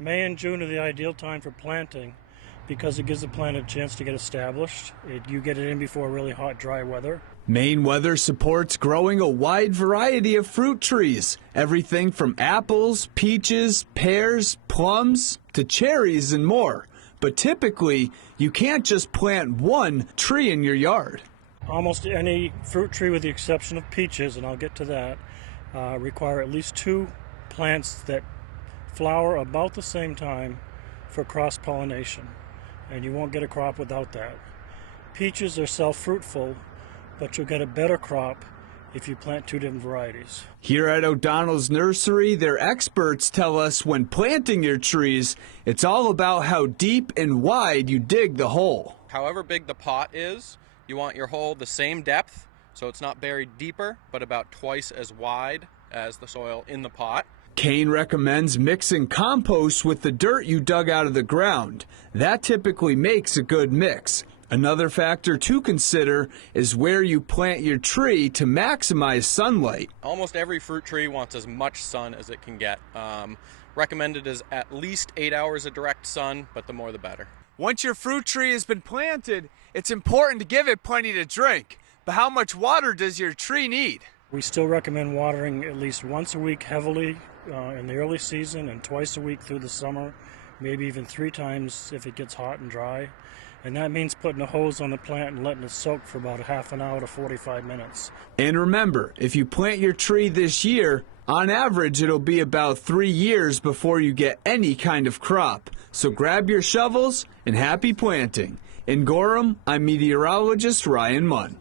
May and June are the ideal time for planting because it gives the plant a chance to get established. You get it in before really hot, dry weather. Maine weather supports growing a wide variety of fruit trees, everything from apples, peaches, pears, plums, to cherries and more. But typically, you can't just plant one tree in your yard. Almost any fruit tree, with the exception of peaches, and I'll get to that, require at least 2 plants that flower about the same time for cross-pollination, and you won't get a crop without that. Peaches are self-fruitful, but you'll get a better crop if you plant 2 different varieties. Here at O'Donnell's Nursery, their experts tell us when planting your trees, it's all about how deep and wide you dig the hole. However big the pot is, you want your hole the same depth, so it's not buried deeper, but about twice as wide as the soil in the pot. Kane recommends mixing compost with the dirt you dug out of the ground. That typically makes a good mix. Another factor to consider is where you plant your tree to maximize sunlight. Almost every fruit tree wants as much sun as it can get. Recommended is at least 8 hours of direct sun, but the more the better. Once your fruit tree has been planted, it's important to give it plenty to drink. But how much water does your tree need? We still recommend watering at least once a week heavily in the early season and twice a week through the summer, maybe even 3 times if it gets hot and dry. And that means putting a hose on the plant and letting it soak for about a half an hour to 45 minutes. And remember, if you plant your tree this year, on average it'll be about 3 years before you get any kind of crop. So grab your shovels and happy planting. In Gorham, I'm meteorologist Ryan Munn.